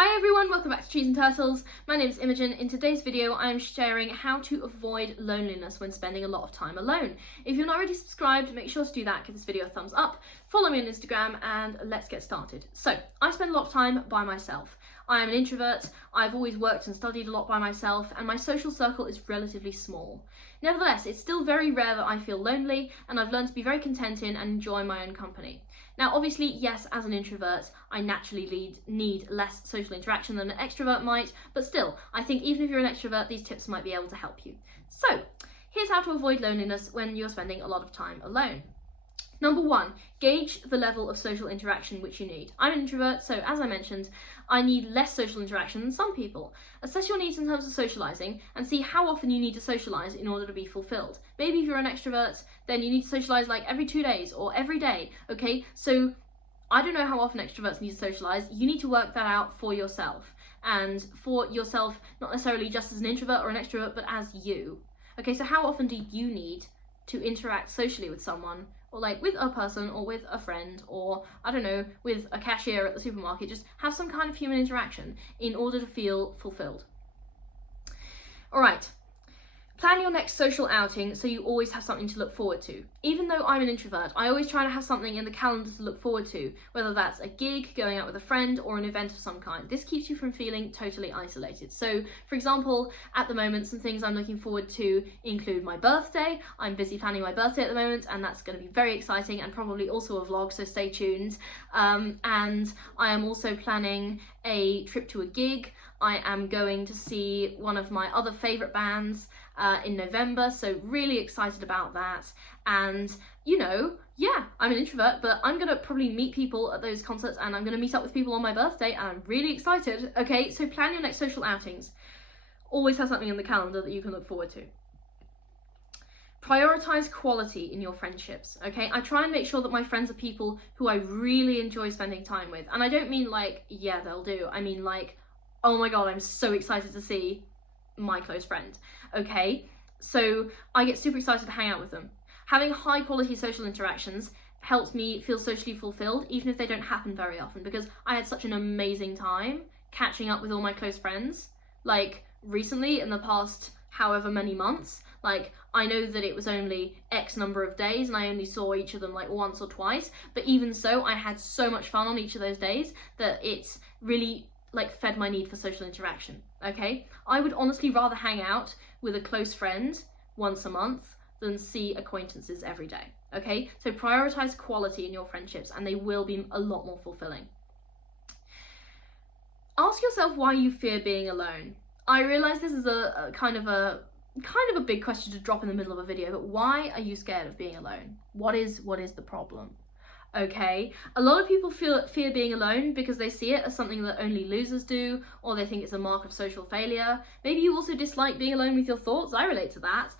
Hi everyone, welcome back to Cheese and Turtles. My name is Imogen. In today's video I am sharing how to avoid loneliness when spending a lot of time alone. If you're not already subscribed, make sure to do that, give this video a thumbs up, follow me on Instagram, and let's get started. So, I spend a lot of time by myself. I am an introvert, I've always worked and studied a lot by myself, and my social circle is relatively small. Nevertheless, it's still very rare that I feel lonely, and I've learned to be very content in and enjoy my own company. Now, obviously, yes, as an introvert, I naturally need less social interaction than an extrovert might, but still, I think even if you're an extrovert, these tips might be able to help you. So, here's how to avoid loneliness when you're spending a lot of time alone. Number one, gauge the level of social interaction which you need. I'm an introvert, so as I mentioned, I need less social interaction than some people. Assess your needs in terms of socialising and see how often you need to socialise in order to be fulfilled. Maybe if you're an extrovert, then you need to socialise like every 2 days or every day, okay? So I don't know how often extroverts need to socialise. You need to work that out for yourself. And for yourself, not necessarily just as an introvert or an extrovert, but as you. Okay, so how often do you need to interact socially with someone, or like with a person or with a friend, or I don't know, with a cashier at the supermarket? Just have some kind of human interaction in order to feel fulfilled. All right. Plan your next social outing so you always have something to look forward to. Even though I'm an introvert, I always try to have something in the calendar to look forward to, whether that's a gig, going out with a friend, or an event of some kind. This keeps you from feeling totally isolated. So, for example, at the moment, some things I'm looking forward to include my birthday. I'm busy planning my birthday at the moment, and that's going to be very exciting and probably also a vlog, so stay tuned. And I am also planning a trip to a gig. I am going to see one of my other favourite bands in November, so really excited about that. And you know, yeah, I'm an introvert, but I'm gonna probably meet people at those concerts, and I'm gonna meet up with people on my birthday, and I'm really excited. Okay, so plan your next social outings. Always have something in the calendar that you can look forward to. Prioritise quality in your friendships, okay? I try and make sure that my friends are people who I really enjoy spending time with. And I don't mean like, yeah, they'll do. I mean like, oh my god, I'm so excited to see my close friend, okay? So I get super excited to hang out with them. Having high quality social interactions helps me feel socially fulfilled, even if they don't happen very often, because I had such an amazing time catching up with all my close friends. Like recently, in the past however many months, like I know that it was only X number of days and I only saw each of them like once or twice, but even so, I had so much fun on each of those days that it's really like fed my need for social interaction, okay? I would honestly rather hang out with a close friend once a month than see acquaintances every day, okay? So prioritize quality in your friendships and they will be a lot more fulfilling. Ask yourself why you fear being alone. I realize this is a kind of a big question to drop in the middle of a video, but why are you scared of being alone? What is the problem? Okay, a lot of people fear being alone because they see it as something that only losers do, or they think it's a mark of social failure. Maybe you also dislike being alone with your thoughts. I relate to that.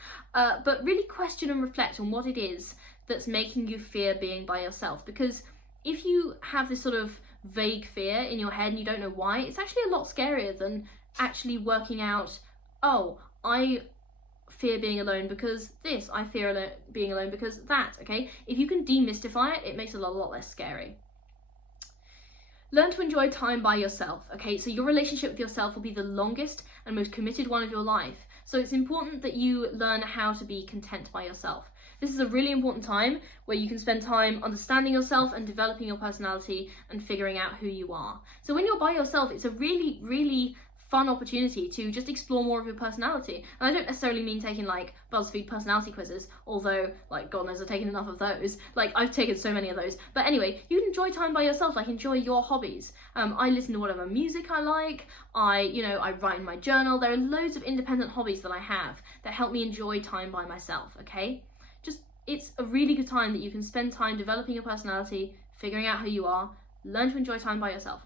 But really question and reflect on what it is that's making you fear being by yourself. Because if you have this sort of vague fear in your head and you don't know why, it's actually a lot scarier than actually working out, oh, I fear being alone because this, I fear being alone because that, okay? If you can demystify it, it makes it a lot less scary. Learn to enjoy time by yourself, okay? So your relationship with yourself will be the longest and most committed one of your life. So it's important that you learn how to be content by yourself. This is a really important time where you can spend time understanding yourself and developing your personality and figuring out who you are. So when you're by yourself, it's a really, really fun opportunity to just explore more of your personality. And I don't necessarily mean taking like BuzzFeed personality quizzes, although like God knows I've taken enough of those. Like I've taken so many of those. But anyway, you can enjoy time by yourself, like enjoy your hobbies. I listen to whatever music I like. I write in my journal. There are loads of independent hobbies that I have that help me enjoy time by myself, okay? It's a really good time that you can spend time developing your personality, figuring out who you are, learn to enjoy time by yourself.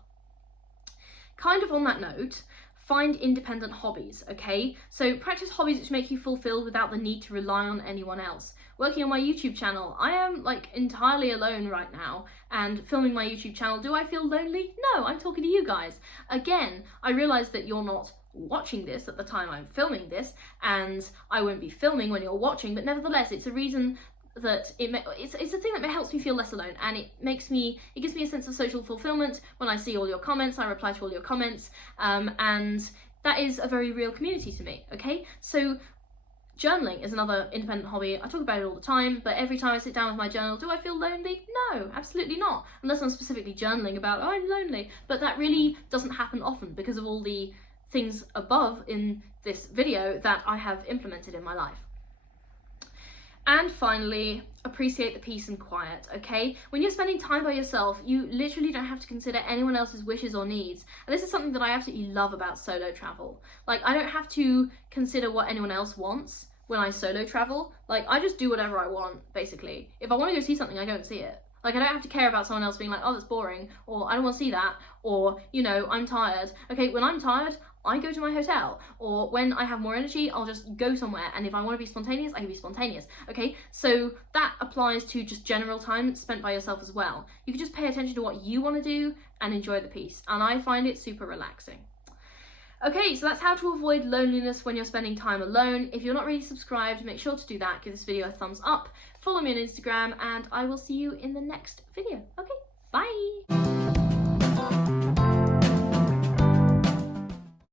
Kind of on that note, find independent hobbies, okay? So practice hobbies which make you fulfilled without the need to rely on anyone else. Working on my YouTube channel, I am like entirely alone right now, and filming my YouTube channel, do I feel lonely? No, I'm talking to you guys. Again, I realise that you're not watching this at the time I'm filming this, and I won't be filming when you're watching, but nevertheless, it's a reason that it's a thing that helps me feel less alone, and it gives me a sense of social fulfillment when I see all your comments. I reply to all your comments, and that is a very real community to me. Okay, so journaling is another independent hobby. I talk about it all the time, but every time I sit down with my journal, do I feel lonely? No, absolutely not, unless I'm specifically journaling about, oh, I'm lonely. But that really doesn't happen often because of all the things above in this video that I have implemented in my life. And finally, appreciate the peace and quiet, okay? When you're spending time by yourself, you literally don't have to consider anyone else's wishes or needs. And this is something that I absolutely love about solo travel. Like, I don't have to consider what anyone else wants when I solo travel. Like, I just do whatever I want, basically. If I want to go see something, I go and see it. Like, I don't have to care about someone else being like, oh, that's boring, or I don't want to see that, or, you know, I'm tired. Okay, when I'm tired, I go to my hotel, or when I have more energy, I'll just go somewhere, and if I want to be spontaneous, I can be spontaneous, okay? So that applies to just general time spent by yourself as well. You can just pay attention to what you want to do and enjoy the peace, and I find it super relaxing. Okay, so that's how to avoid loneliness when you're spending time alone. If you're not really subscribed, make sure to do that. Give this video a thumbs up, follow me on Instagram, and I will see you in the next video.